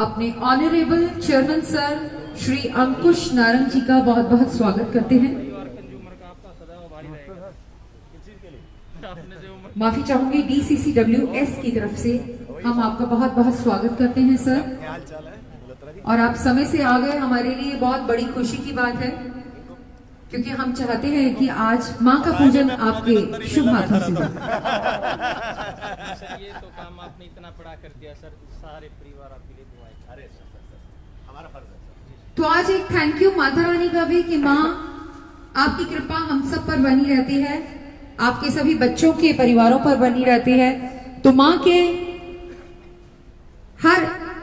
अपने honourable chairman sir Shri अंकुश नारंग जी का बहुत बहुत स्वागत करते हैं। माफी चाहूंगी DCCWS की तरफ से हम आपका बहुत बहुत स्वागत करते हैं सर। और आप समय से आ गए, हमारे लिए बहुत बड़ी खुशी की बात है, क्योंकि हम चाहते हैं कि आज माँ का पूजन आपके शुभ हाथों से हो। ये तो काम आपने इतना बड़ा कर दिया सर, सारे परिवार आपके लिए दुआएं। अरे सर हमारा फर्ज है सर। तो आज एक थैंक यू माता रानी का भी कि माँ आपकी कृपा हम सब पर बनी रहती है, आपके सभी बच्चों के परिवारों पर बनी रहती है। तो माँ के हर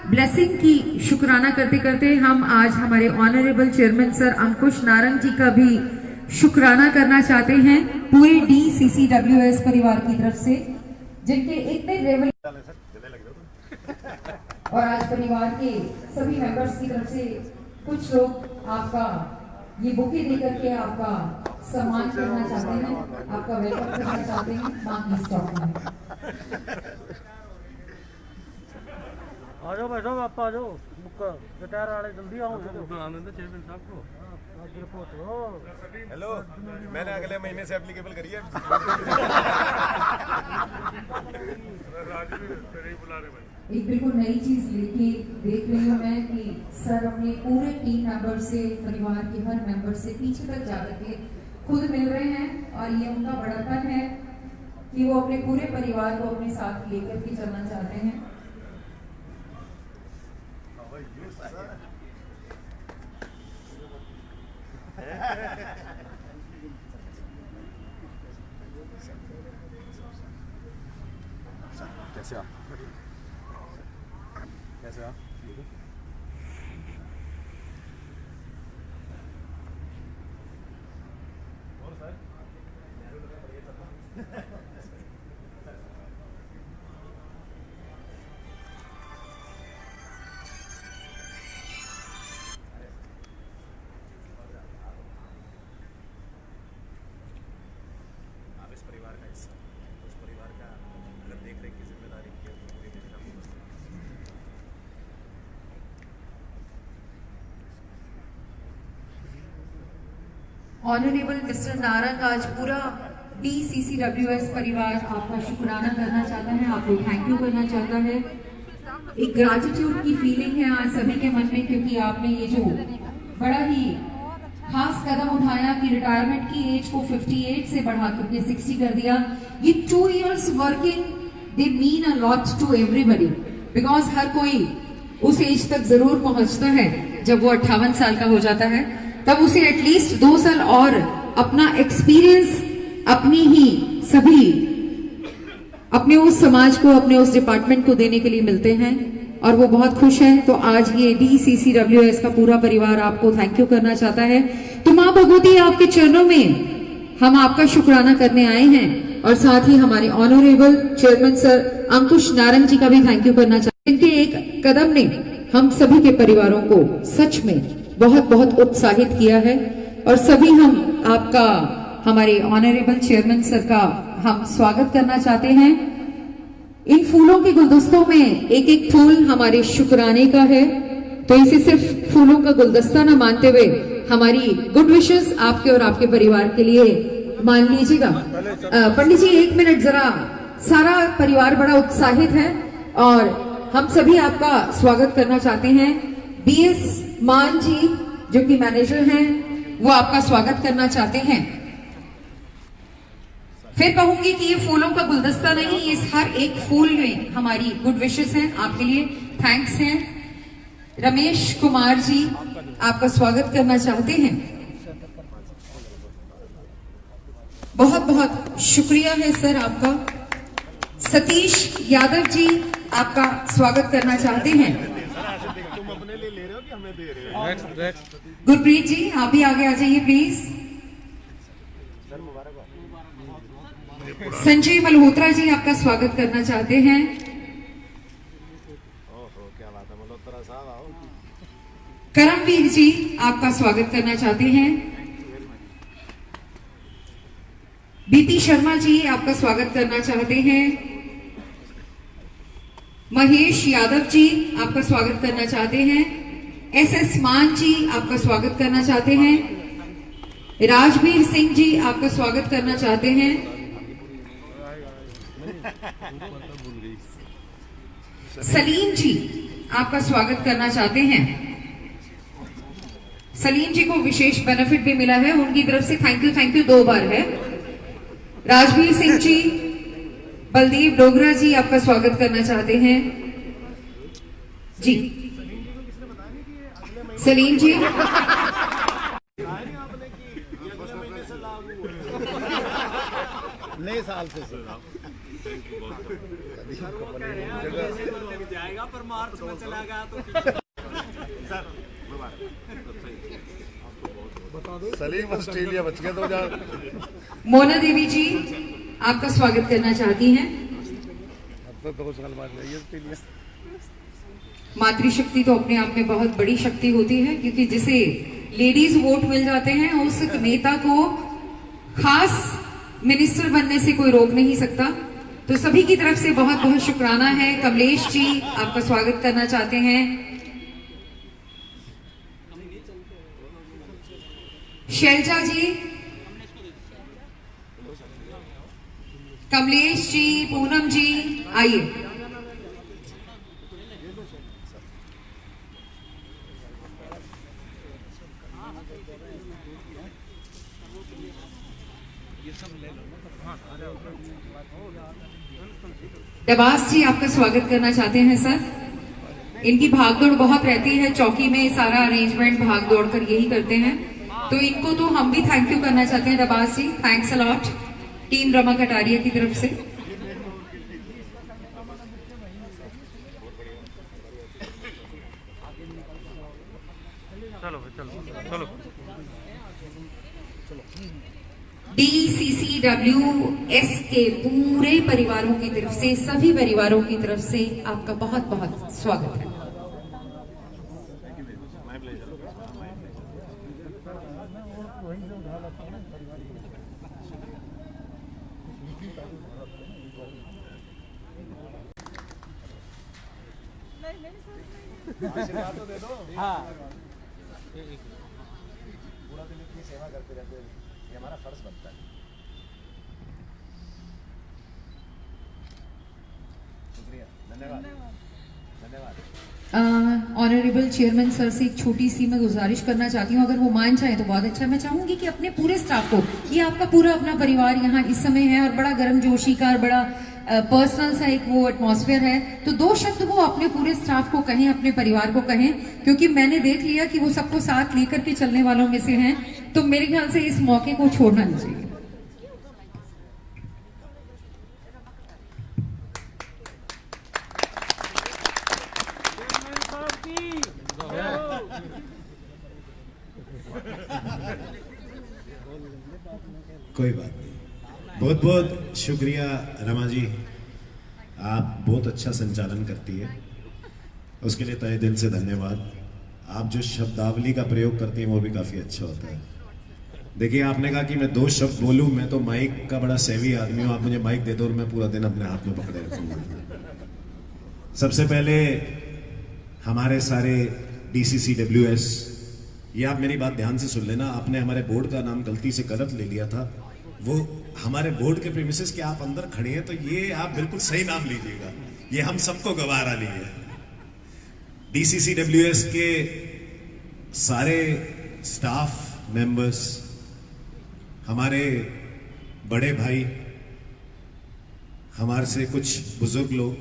ब्लेसिंग की शुक्राना करते करते हम आज हमारे ऑनरेबल चेयरमैन सर अंकुश नारंग जी का भी शुक्राना करना चाहते हैं पूरे DCCWS परिवार की तरफ से, जिनके इतने लेवल और आज परिवार के सभी मेंबर्स की तरफ से कुछ लोग आपका ये बुके देकर के आपका सम्मान करना चाहते हैं, आपका वेलकम करना चाहते हैं। मां की स्टॉक में आ जाओ बैठो आप, आ जाओ रिटायर वाले जल्दी आओ। चेयरमैन साहब को हेलो, मैंने अगले महीने से एप्लीकेबल करी है। एक बिल्कुल नई चीज लेके देख रही हूँ मैं कि सर अपने पूरे टीम मेंबर से, परिवार के हर मेंबर से पीछे तक जाकर के खुद मिल रहे हैं, और ये उनका बड़ापन है कि वो अपने पूरे परिवार को अपने साथ लेकर के चलना चाहते हैं। कैसे आप? कैसे आप? और सर आप इस परिवार का हिस्सा, उस परिवार का अगर देख रेख की जिम्मेदारी की है तो पूरी मेरी आपको ऑनरेबल मिस्टर नारंग आज पूरा DCCWS परिवार आपका शुक्राना करना चाहता है, आपको थैंक यू करना चाहता है। एक ग्रैटिट्यूड की फीलिंग है आज सभी के मन में, क्योंकि आपने ये जो बड़ा ही खास कदम उठाया कि रिटायरमेंट की एज को 58 से बढ़ा करके 60 कर दिया। ये 2 years working they mean a lot to everybody, because हर कोई उस एज तक जरूर पहुंचता है जब वो 58 साल का हो जाता है, तब उसे एटलीस्ट 2 साल और अपना एक्सपीरियंस अपनी ही सभी अपने उस समाज को, अपने उस डिपार्टमेंट को देने के लिए मिलते हैं, और वो बहुत खुश है। तो आज ये DCCWS का पूरा परिवार आपको थैंक यू करना चाहता है। तो माँ भगवती आपके चरणों में हम आपका शुक्राना करने आए हैं, और साथ ही हमारे ऑनरेबल चेयरमैन सर अंकुश नारंग जी का भी थैंक यू करना चाहते हैं। इनके एक कदम ने हम सभी के परिवारों को सच में बहुत बहुत उत्साहित किया है, और सभी हम आपका, हमारे ऑनरेबल चेयरमैन सर का हम स्वागत करना चाहते हैं। इन फूलों के गुलदस्तों में एक एक फूल हमारे शुक्राने का है, तो इसे सिर्फ फूलों का गुलदस्ता न मानते हुए हमारी गुड विशेस आपके और आपके परिवार के लिए मान लीजिएगा। पंडित जी 1 मिनट, जरा सारा परिवार बड़ा उत्साहित है और हम सभी आपका स्वागत करना चाहते हैं। BS मान जी जो कि मैनेजर हैं, वो आपका स्वागत करना चाहते हैं। फिर कहूंगी कि ये फूलों का गुलदस्ता नहीं, इस हर एक फूल में हमारी गुड विशेस हैं, आपके लिए थैंक्स हैं। रमेश कुमार जी आपका स्वागत करना चाहते हैं। बहुत बहुत शुक्रिया है सर आपका। सतीश यादव जी आपका स्वागत करना चाहते हैं। तुम अपने लिए ले रहे हो कि हमें दे रहे हो? गुरप्रीत जी आप भी आगे आ जाइए प्लीज। संजय मल्होत्रा जी आपका स्वागत करना चाहते हैं। ओहो क्या बात है, मल्होत्रा साहब आओ। करमवीर जी आपका स्वागत करना चाहते हैं। BP शर्मा जी आपका स्वागत करना चाहते हैं। महेश यादव जी आपका स्वागत करना चाहते हैं। SS मान जी आपका स्वागत करना चाहते हैं। राजवीर सिंह जी आपका स्वागत करना चाहते हैं। सलीम जी आपका स्वागत करना चाहते हैं। सलीम जी को विशेष बेनिफिट भी मिला है, उनकी तरफ से थैंक यू 2 बार है। राजवीर सिंह जी, बलदीप डोगरा जी आपका स्वागत करना चाहते हैं जी। सलीम जी नए साल से जाएगा पर मार्च में चला गया तो सलीम ऑस्ट्रेलिया बच गया 2000। मोना देवी जी आपका स्वागत करना चाहती हैं। अब तो 2 साल बाद गई ऑस्ट्रेलिया। मातृशक्ति तो अपने आप में बहुत बड़ी शक्ति होती है, क्योंकि जिसे लेडीज वोट मिल जाते हैं उस नेता को खास मिनिस्टर बनने से कोई रोक नहीं सकता। तो सभी की तरफ से बहुत बहुत शुक्राना है। कमलेश जी आपका स्वागत करना चाहते हैं। शैलजा जी, कमलेश जी, पूनम जी आइए। डबास जी आपका स्वागत करना चाहते हैं सर। इनकी भागदौड़ बहुत रहती है, चौकी में सारा अरेंजमेंट भाग दौड़ कर यही करते हैं, तो इनको तो हम भी थैंक यू करना चाहते हैं। Dabas ji, thanks a lot team Rama Kataria की तरफ से। चलो DCCWS के पूरे परिवारों की तरफ से, सभी परिवारों की तरफ से आपका बहुत बहुत स्वागत है। आशीर्वाद तो दे दो। हाँ पूरा दिन इतनी सेवा करते रहते हैं, ये हमारा फर्ज बनता है। शुक्रिया, धन्यवाद धन्यवाद। ऑनरेबल चेयरमैन सर से एक छोटी सी मैं गुजारिश करना चाहती हूँ, अगर वो मान चाहे तो बहुत अच्छा। मैं चाहूंगी कि अपने पूरे स्टाफ को, ये आपका पूरा अपना परिवार यहाँ इस समय है और बड़ा गर्मजोशी का और बड़ा पर्सनल सा एक वो एटमॉस्फेयर है, तो 2 शब्द वो अपने पूरे स्टाफ को कहें, अपने परिवार को कहें, क्योंकि मैंने देख लिया कि वो सबको साथ लेकर के चलने वालों में से हैं, तो मेरे ख्याल से इस मौके को छोड़ना नहीं चाहिए। कोई बात नहीं, बहुत बहुत शुक्रिया रमा जी, आप बहुत अच्छा संचालन करती है, उसके लिए तहे दिल से धन्यवाद। आप जो शब्दावली का प्रयोग करती हैं वो भी काफ़ी अच्छा होता है। देखिए, आपने कहा कि मैं 2 शब्द बोलूं, मैं तो माइक का बड़ा सेवी आदमी हूं, आप मुझे माइक दे दो और मैं पूरा दिन अपने हाथ में पकड़े रखूंगा। सबसे पहले हमारे सारे DCCWS, ये आप मेरी बात ध्यान से सुन लेना, आपने हमारे बोर्ड का नाम गलती से गलत ले लिया था, वो हमारे बोर्ड के प्रीमिसेस के आप अंदर खड़े हैं, तो ये आप बिल्कुल सही नाम लीजिएगा, ये हम सबको गवारा नहीं है। DCCWS के सारे स्टाफ मेंबर्स, हमारे बड़े भाई, हमारे से कुछ बुजुर्ग लोग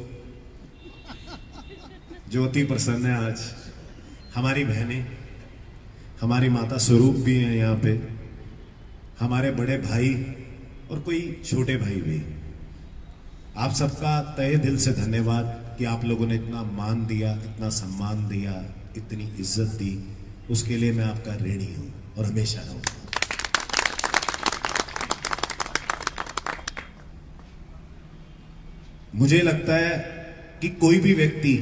जो अति प्रसन्न है आज, हमारी बहनें, हमारी माता स्वरूप भी हैं यहाँ पे, हमारे बड़े भाई और कोई छोटे भाई भी, आप सबका तहे दिल से धन्यवाद कि आप लोगों ने इतना मान दिया, इतना सम्मान दिया, इतनी इज्जत दी, उसके लिए मैं आपका ऋणी हूं और हमेशा रहूंगा। मुझे लगता है कि कोई भी व्यक्ति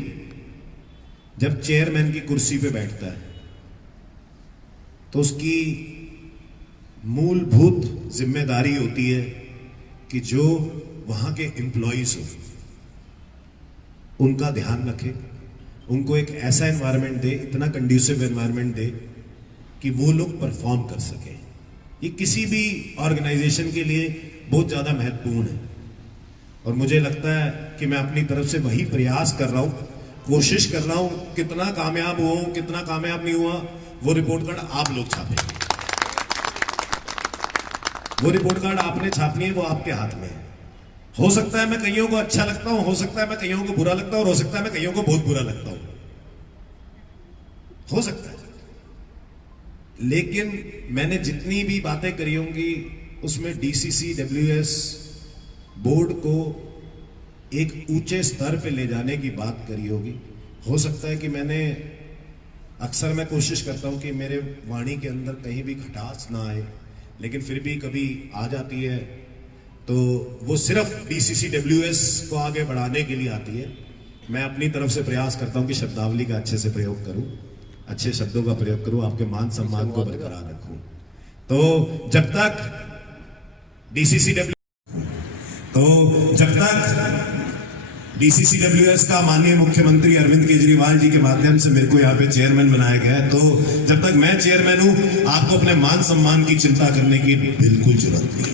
जब चेयरमैन की कुर्सी पे बैठता है तो उसकी मूलभूत जिम्मेदारी होती है कि जो वहां के एम्प्लॉइज हो उनका ध्यान रखे, उनको एक ऐसा एनवायरनमेंट दे, इतना कंड्यूसिव एनवायरनमेंट दे कि वो लोग परफॉर्म कर सके। ये किसी भी ऑर्गेनाइजेशन के लिए बहुत ज़्यादा महत्वपूर्ण है और मुझे लगता है कि मैं अपनी तरफ से वही प्रयास कर रहा हूँ, कोशिश कर रहा हूँ। कितना कामयाब हुआ, कितना कामयाब नहीं हुआ, वो रिपोर्ट कार्ड आप लोग छापेंगे। वो रिपोर्ट कार्ड आपने छापनी है, वो आपके हाथ में है। हो सकता है मैं कईयों को अच्छा लगता हूं, हो सकता है मैं कईयों को बुरा लगता हूं, और हो सकता है मैं कईयों को बहुत बुरा लगता हूं, हो सकता है। लेकिन मैंने जितनी भी बातें करी होंगी उसमें DCCWS बोर्ड को एक ऊंचे स्तर पे ले जाने की बात करी होगी। हो सकता है कि मैंने अक्सर मैं कोशिश करता हूं कि मेरे वाणी के अंदर कहीं भी खटास ना आए, लेकिन फिर भी कभी आ जाती है, तो वो सिर्फ DCCWS को आगे बढ़ाने के लिए आती है। मैं अपनी तरफ से प्रयास करता हूं कि शब्दावली का अच्छे से प्रयोग करूं, अच्छे शब्दों का प्रयोग करूं, आपके मान सम्मान को बरकरार रखूं। तो जब तक DCCWS का माननीय मुख्यमंत्री अरविंद केजरीवाल जी के माध्यम से मेरे को यहाँ पे चेयरमैन बनाया गया है, तो जब तक मैं चेयरमैन हूं, आपको अपने मान सम्मान की चिंता करने की बिल्कुल जरूरत नहीं है।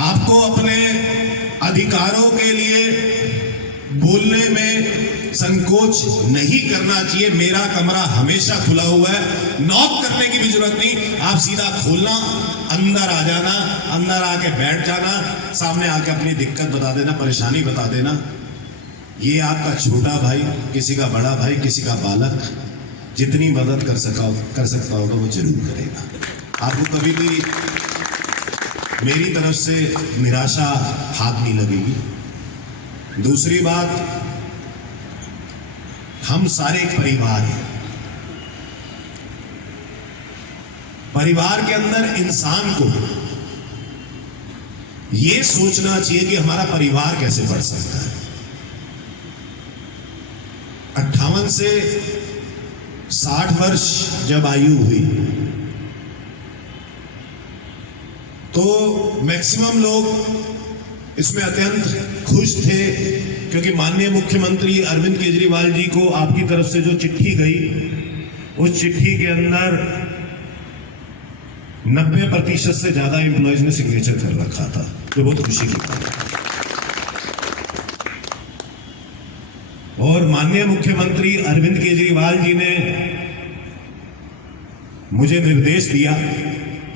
आपको अपने अधिकारों के लिए बोलने में संकोच नहीं करना चाहिए। मेरा कमरा हमेशा खुला हुआ है, नॉक करने की भी जरूरत नहीं, आप सीधा खोलना, अंदर आ जाना, अंदर आके बैठ जाना, सामने आके अपनी दिक्कत बता देना, परेशानी बता देना। ये आपका छोटा भाई, किसी का बड़ा भाई, किसी का बालक जितनी मदद कर सकता होगा वो जरूर करेगा। आपको कभी भी मेरी तरफ से निराशा हाथ नहीं लगेगी। दूसरी बात, हम सारे एक परिवार हैं। परिवार के अंदर इंसान को यह सोचना चाहिए कि हमारा परिवार कैसे बढ़ सकता है। 58 से 60 वर्ष जब आयु हुई तो मैक्सिमम लोग इसमें अत्यंत खुश थे, क्योंकि माननीय मुख्यमंत्री अरविंद केजरीवाल जी को आपकी तरफ से जो चिट्ठी गई, उस चिट्ठी के अंदर 90% से ज्यादा एम्प्लॉयज ने सिग्नेचर कर रखा था, जो बहुत खुशी की बात है। और माननीय मुख्यमंत्री अरविंद केजरीवाल जी ने मुझे निर्देश दिया,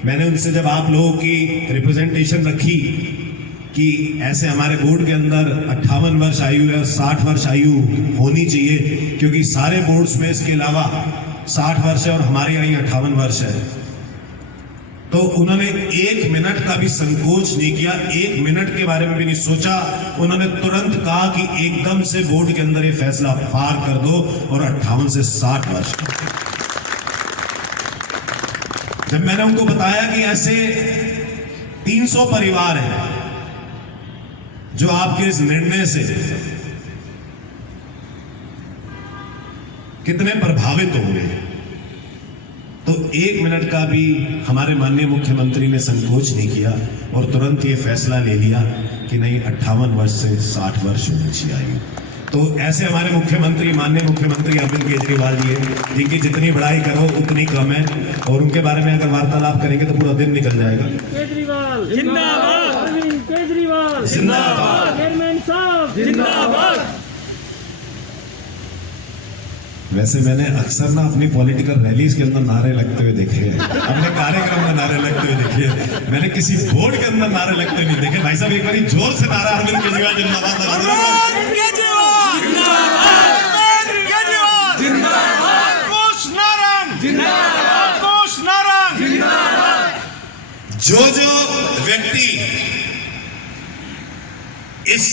मैंने उनसे जब आप लोगों की रिप्रेजेंटेशन रखी कि ऐसे हमारे बोर्ड के अंदर 58 वर्ष आयु है, 60 वर्ष आयु होनी चाहिए, क्योंकि सारे बोर्ड्स में इसके अलावा 60 वर्ष है और हमारे यहाँ 58 वर्ष है। तो उन्होंने 1 मिनट का भी संकोच नहीं किया, 1 मिनट के बारे में भी नहीं सोचा। उन्होंने तुरंत कहा कि एकदम से बोर्ड के अंदर ये फैसला पार कर दो और 58 से 60 वर्ष कर दो। जब मैंने उनको बताया कि ऐसे 300 परिवार हैं जो आपके इस निर्णय से कितने प्रभावित होंगे, तो 1 मिनट का भी हमारे माननीय मुख्यमंत्री ने संकोच नहीं किया और तुरंत ये फैसला ले लिया कि नहीं, 58 वर्ष से 60 वर्ष होनी चाहिए आयु। तो ऐसे हमारे मुख्यमंत्री, माननीय मुख्यमंत्री अरविंद केजरीवाल जी हैं, जिनकी जितनी बड़ाई करो उतनी कम है, और उनके बारे में अगर वार्तालाप करेंगे तो पूरा दिन निकल जाएगा। केजरीवाल जिंदाबाद, अरविंद केजरीवाल जिंदाबाद, चेयरमैन साहब जिंदाबाद। वैसे मैंने अक्सर ना अपनी पॉलिटिकल रैलीज के अंदर नारे लगते हुए देखे हैं, अपने कार्यक्रम में नारे लगते हुए देखे हैं, मैंने किसी बोर्ड के अंदर नारे लगते नहीं देखे। भाई साहब एक बार जोर से नारा अरविंद केजरीवाल जिंदाबाद जो व्यक्ति इस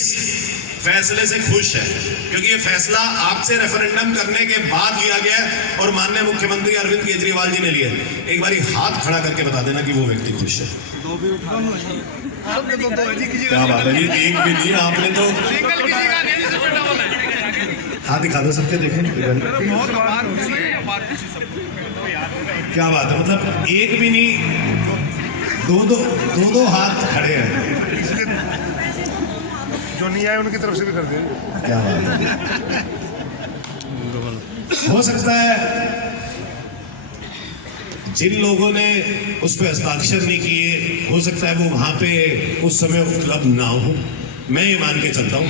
फैसले से खुश है, क्योंकि ये फैसला आपसे रेफरेंडम करने के बाद लिया गया है और माननीय मुख्यमंत्री अरविंद केजरीवाल जी ने लिया, एक बारी हाथ खड़ा करके बता देना कि वो व्यक्ति खुश है। क्या बात है जी, एक भी नहीं, आपने तो हाथ दिखा दो सबके, देखें क्या बात है, मतलब एक भी नहीं, दो हाथ खड़े हैं। जो नहीं आए उनकी तरफ से भी कर देंगे। क्या बात है। हो सकता है जिन लोगों ने उस पर हस्ताक्षर नहीं किए, हो सकता है वो वहां पे उस समय उपलब्ध ना हो, मैं ये मान के चलता हूं।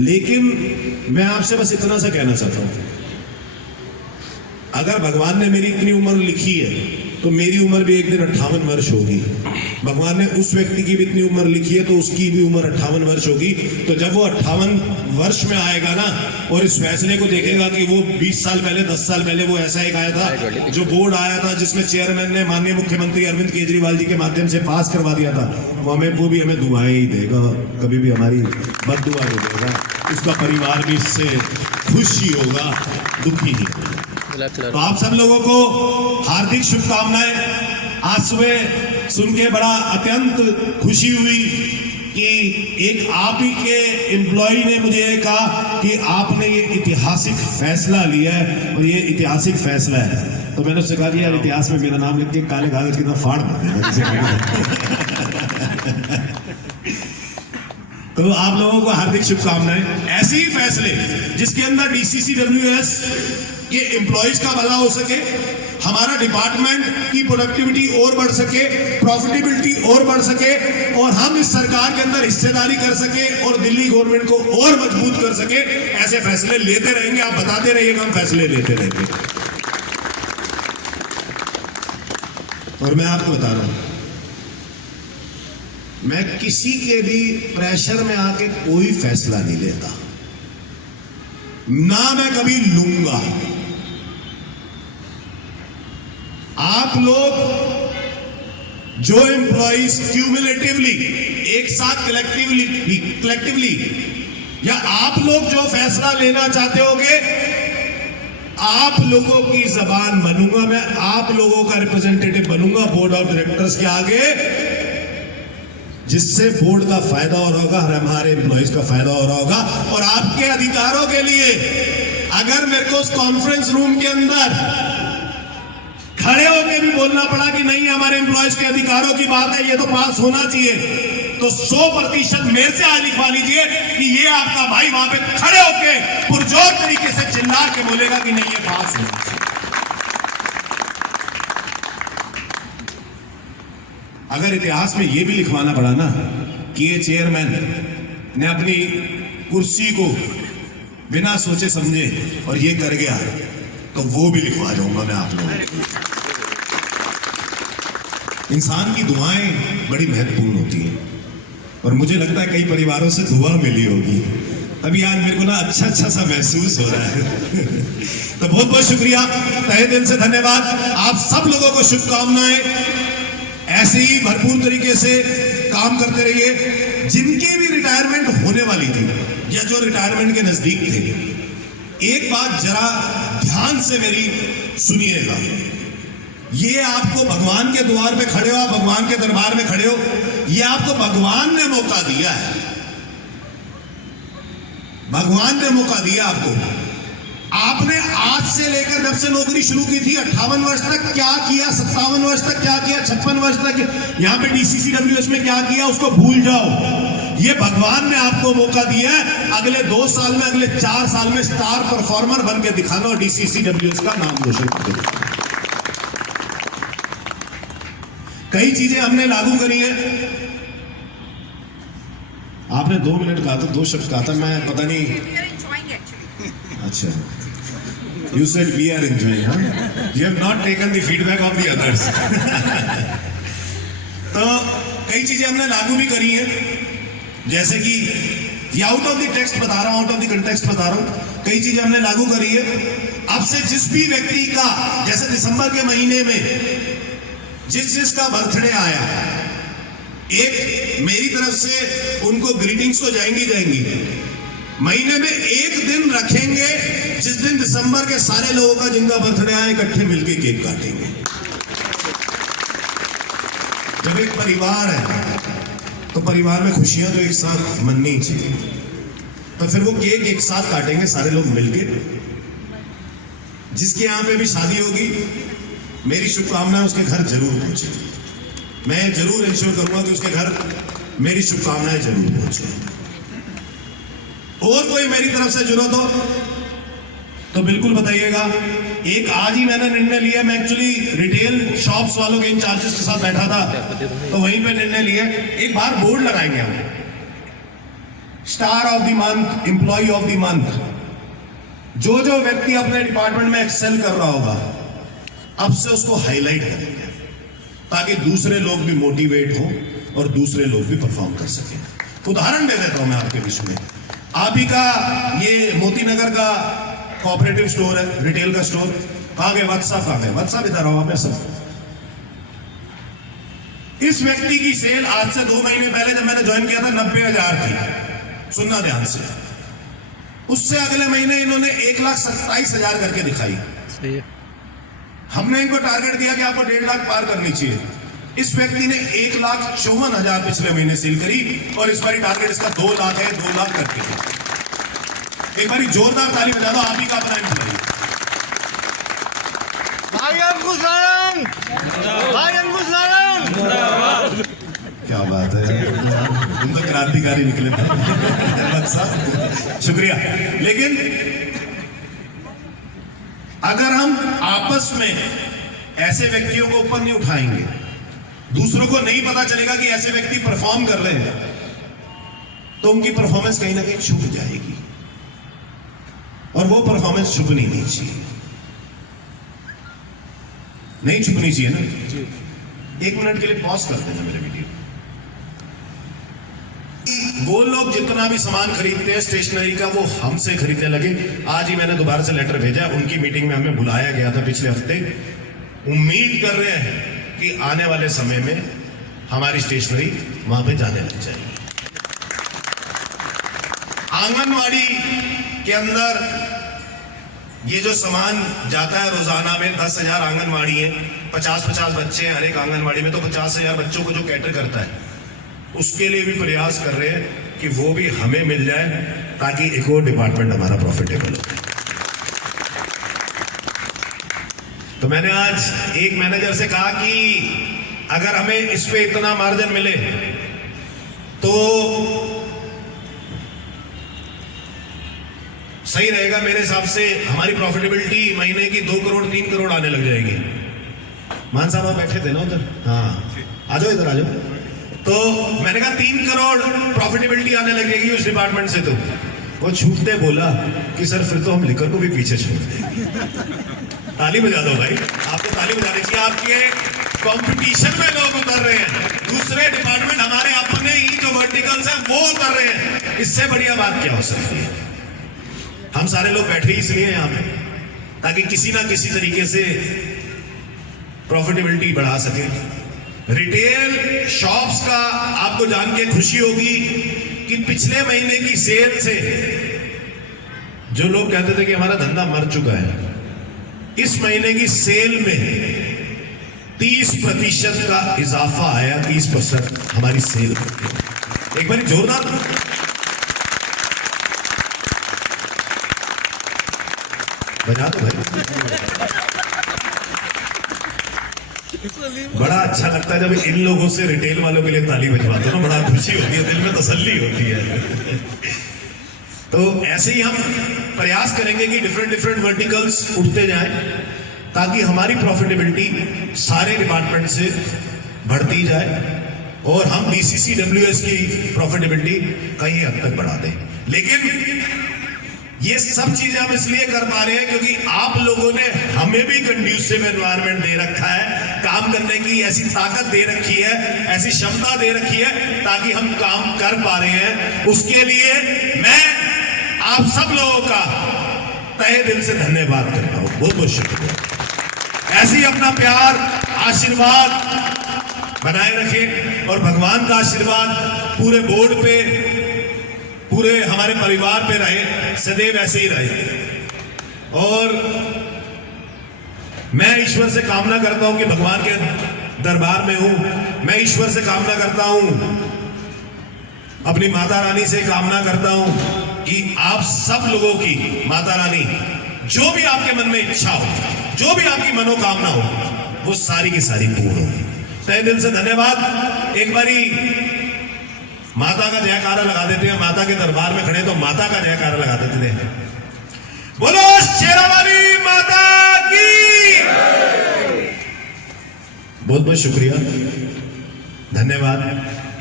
लेकिन मैं आपसे बस इतना सा कहना चाहता हूं, अगर भगवान ने मेरी इतनी उम्र लिखी है तो मेरी उम्र भी एक दिन 58 वर्ष होगी। भगवान ने उस व्यक्ति की भी इतनी उम्र लिखी है तो उसकी भी उम्र 58 वर्ष होगी। तो जब वो 58 वर्ष में आएगा ना और इस फैसले को देखेगा कि वो 20 साल पहले 10 साल पहले वो ऐसा एक आया था, जो बोर्ड आया था जिसमें चेयरमैन ने माननीय मुख्यमंत्री अरविंद केजरीवाल जी के माध्यम से पास करवा दिया था, वो भी हमें दुआएं ही देगा, कभी भी हमारी बद्दुआ नहीं देगा। उसका परिवार भी इससे खुश ही होगा, दुखी नहीं। तो आप सब लोगों को हार्दिक शुभकामनाएं। आज सुबह सुन के बड़ा अत्यंत खुशी हुई कि एक आप ही के एम्प्लॉय ने मुझे ये कहा कि आपने ये ऐतिहासिक फैसला लिया है और ये ऐतिहासिक फैसला है। तो मैंने उससे कहा कि यार इतिहास में मेरा नाम लिख के काले कागज की तरह फाड़ देना। तो आप लोगों को हार्दिक शुभकामनाएं। ऐसे ही फैसले जिसके अंदर DCCWS के एम्प्लॉइज का भला हो सके, हमारा डिपार्टमेंट की प्रोडक्टिविटी और बढ़ सके, प्रॉफिटेबिलिटी और बढ़ सके और हम इस सरकार के अंदर हिस्सेदारी कर सके और दिल्ली गवर्नमेंट को और मजबूत कर सके, ऐसे फैसले लेते रहेंगे। आप बताते रहिएगा, हम फैसले लेते रहेंगे। और मैं आपको बता रहा हूं, मैं किसी के भी प्रेशर में आके कोई फैसला नहीं लेता, ना मैं कभी लूंगा। आप लोग जो एम्प्लॉइज क्यूमुलेटिवली एक साथ कलेक्टिवली या आप लोग जो फैसला लेना चाहते होगे, आप लोगों की जबान बनूंगा मैं, आप लोगों का रिप्रेजेंटेटिव बनूंगा बोर्ड ऑफ डायरेक्टर्स के आगे, जिससे बोर्ड का फायदा हो रहा होगा, हमारे एम्प्लॉइज का फायदा हो रहा होगा। और आपके अधिकारों के लिए अगर मेरे को उस कॉन्फ्रेंस रूम के अंदर खड़े होकर भी बोलना पड़ा कि नहीं हमारे एम्प्लॉइज के अधिकारों की बात है, ये तो पास होना चाहिए, तो 100% मेरे से आज लिखवा लीजिए कि ये आपका भाई वहां पे खड़े होकर पुरजोर तरीके से चिल्ला के बोलेगा कि नहीं ये पास होना चाहिए। अगर इतिहास में यह भी लिखवाना पड़ा ना कि ये चेयरमैन ने अपनी कुर्सी को बिना सोचे समझे और ये कर गया, तो वो भी लिखवा जाऊंगा मैं आप लोगों को। इंसान की दुआएं बड़ी महत्वपूर्ण होती हैं और मुझे लगता है कई परिवारों से दुआ मिली होगी, तभी आज मेरे को ना अच्छा सा महसूस हो रहा है। तो बहुत बहुत शुक्रिया, तहे दिल से धन्यवाद। आप सब लोगों को शुभकामनाएं। ऐसे ही भरपूर तरीके से काम करते रहिए। जिनकी भी रिटायरमेंट होने वाली थी या जो रिटायरमेंट के नजदीक थे, एक बात जरा ध्यान से मेरी सुनिएगा। ये आपको भगवान के द्वार पे खड़े हो, आप भगवान के दरबार में खड़े हो, ये आपको भगवान ने मौका दिया है, भगवान ने मौका दिया आपको। आपने आज से लेकर जब से नौकरी शुरू की थी 58 वर्ष तक क्या किया, 57 वर्ष तक क्या किया, 56 वर्ष तक यहाँ पे DCCWS में क्या किया, उसको भूल जाओ। ये भगवान ने आपको मौका दिया है अगले 2 साल में, अगले 4 साल में स्टार परफॉर्मर बन के दिखाना और DCCWS का नाम रोशन करके। कई चीजें हमने लागू करी है। आपने 2 मिनट कहा था, 2 शब्द कहा था, मैं पता नहीं। अच्छा, you said we are enjoying, huh? You have not taken the feedback of the others. तो कई चीजें हमने लागू भी करी हैं, जैसे कि ये आउट ऑफ द टेक्स्ट बता रहा हूं, आउट ऑफ द कंटेक्स्ट बता रहा हूं। कई चीजें हमने लागू करी है। अब से जिस भी व्यक्ति का, जैसे दिसंबर के महीने में जिसका बर्थडे आया, एक मेरी तरफ से उनको ग्रीटिंग्स तो जाएंगी। महीने में एक दिन रखेंगे जिस दिन दिसंबर के सारे लोगों का जिनका बर्थडे आया इकट्ठे मिलके केक काटेंगे। जब एक परिवार है तो परिवार में खुशियां तो एक साथ मननी चाहिए, तो फिर वो केक एक साथ काटेंगे सारे लोग मिलके। जिसके यहाँ पे भी शादी होगी, मेरी शुभकामनाएं उसके घर जरूर पहुंचेगी। मैं जरूर इंश्योर करूंगा कि उसके घर मेरी शुभकामनाएं जरूर पहुंचे। और कोई मेरी तरफ से जरूरत हो तो बिल्कुल बताइएगा। एक आज ही मैंने निर्णय लिया, मैं एक्चुअली रिटेल शॉप्स वालों के इंचार्जेस के साथ बैठा था तो वहीं पे निर्णय लिया, एक बार बोर्ड लगाएंगे हम, star of the month, employee of the month. जो जो व्यक्ति अपने डिपार्टमेंट में एक्सेल कर रहा होगा अब से उसको हाईलाइट करेंगे ताकि दूसरे लोग भी मोटिवेट हो और दूसरे लोग भी परफॉर्म कर सकें। उदाहरण दे देता हूं मैं आपके बीच में, आप ही का ये मोती नगर का कोऑपरेटिव स्टोर है, रिटेल का स्टोर, कहां गए व्हाट्सएप, कहां गए व्हाट्सएप, इधर आओ आप। सब इस व्यक्ति की सेल आज से 2 महीने पहले जब मैंने ज्वाइन किया था 90,000 थी, सुनना ध्यान से। उससे अगले महीने इन्होंने 1,27,000 करके दिखाई। सही है। हमने इनको टारगेट दिया कि आपको 1.5 लाख पार करनी चाहिए। इस व्यक्ति ने 1,54,000 पिछले महीने सेल करी और इस बारी टारगेट इसका 2 लाख है, 2 लाख करके दिया। एक बारी जोरदार ताली बजा दो, आप ही का अपना एम्प्लॉय। भाई अंकुश नारायण, भाई अंकुश नारायण। क्या बात है, तुम तो क्रांतिकारी निकले थे अहमद साहब, शुक्रिया। लेकिन अगर हम आपस में ऐसे व्यक्तियों को ऊपर नहीं उठाएंगे, दूसरों को नहीं पता चलेगा कि ऐसे व्यक्ति परफॉर्म कर रहे हैं, तो उनकी परफॉर्मेंस कहीं ना कहीं छुप जाएगी और वो परफॉर्मेंस छुपनी नहीं चाहिए, नहीं छुपनी चाहिए ना। 1 मिनट के लिए पॉज कर देना मेरे वीडियो। वो लोग जितना भी सामान खरीदते हैं स्टेशनरी का वो हमसे खरीदने लगे। आज ही मैंने दोबारा से लेटर भेजा, उनकी मीटिंग में हमें बुलाया गया था पिछले हफ्ते। उम्मीद कर रहे हैं कि आने वाले समय में हमारी स्टेशनरी वहां पे जाने लग जाएगी। आंगनवाड़ी के अंदर ये जो सामान जाता है रोजाना में, 10,000 आंगनवाड़ी है, 50-50 बच्चे हैं हर एक आंगनवाड़ी में, तो 50,000 बच्चों को जो कैटर करता है उसके लिए भी प्रयास कर रहे हैं कि वो भी हमें मिल जाए ताकि एक और डिपार्टमेंट हमारा प्रॉफिटेबल हो। तो मैंने आज एक मैनेजर से कहा कि अगर हमें इस पे इतना मार्जिन मिले तो सही रहेगा। मेरे हिसाब से हमारी प्रॉफिटेबिलिटी महीने की 2 करोड़ 3 करोड़ आने लग जाएगी। मान साहब आप बैठे थे ना उधर, हाँ आ जाओ इधर आ जाओ। तो मैंने कहा 3 करोड़ प्रॉफिटेबिलिटी आने लगेगी उस डिपार्टमेंट से। तो वो छूटते बोला कि सर फिर तो हम लिकर को भी पीछे छोड़ देंगे। ताली बजा दो भाई, आपको ताली बजानी चाहिए। आपके कंपटीशन में लोग उतर रहे हैं, दूसरे डिपार्टमेंट हमारे अपने ही जो वर्टिकल्स हैं वो उतर रहे हैं। इससे बढ़िया बात क्या हो सकती है। हम सारे लोग बैठे ही इसलिए यहां पे ताकि किसी ना किसी तरीके से प्रॉफिटेबिलिटी बढ़ा सके। रिटेल शॉप्स का आपको जान के खुशी होगी कि पिछले महीने की सेल से जो लोग कहते थे कि हमारा धंधा मर चुका है, इस महीने की सेल में 30% का इजाफा आया। 30% हमारी सेल। एक बार जोरदार बजा दो भाई। बड़ा अच्छा लगता है जब इन लोगों से रिटेल वालों के लिए ताली बजवाते हो ना, बड़ा खुशी होती है, दिल में तसल्ली होती है। तो ऐसे ही हम प्रयास करेंगे कि डिफरेंट वर्टिकल्स उठते जाएं ताकि हमारी प्रॉफिटेबिलिटी सारे डिपार्टमेंट से बढ़ती जाए और हम BCCWS की प्रॉफिटेबिलिटी कहीं हद तक बढ़ा दें। लेकिन ये सब चीजें हम इसलिए कर पा रहे हैं क्योंकि आप लोगों ने हमें भी कंड्यूसिव एनवायरनमेंट दे रखा है, काम करने की ऐसी ताकत दे रखी है, ऐसी क्षमता दे रखी है ताकि हम काम कर पा रहे हैं। उसके लिए मैं आप सब लोगों का तहे दिल से धन्यवाद करता हूं। बहुत बहुत शुक्रिया। ऐसे ही अपना प्यार आशीर्वाद बनाए रखें और भगवान का आशीर्वाद पूरे बोर्ड पे, पूरे हमारे परिवार पे रहे, सदैव ऐसे ही रहे। और मैं ईश्वर से कामना करता हूं कि भगवान के दरबार में हूं, मैं ईश्वर से कामना करता हूं, अपनी माता रानी से कामना करता हूं कि आप सब लोगों की माता रानी जो भी आपके मन में इच्छा हो, जो भी आपकी मनोकामना हो, वो सारी की सारी पूर्ण हो। तहे दिल से धन्यवाद। एक बारी माता का जयकारा लगा देते हैं, माता के दरबार में खड़े तो माता का जयकारा लगा देते थे। बोलो शेरावाली माता की। बहुत बहुत शुक्रिया, धन्यवाद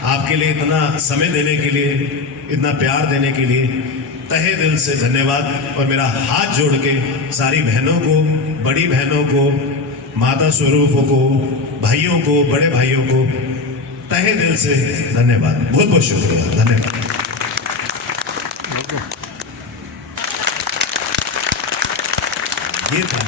आपके लिए, इतना समय देने के लिए, इतना प्यार देने के लिए तहे दिल से धन्यवाद। और मेरा हाथ जोड़ के सारी बहनों को, बड़ी बहनों को, माता स्वरूपों को, भाइयों को, बड़े भाइयों को तहे दिल से धन्यवाद, बहुत बहुत शुक्रिया, धन्यवाद। ये था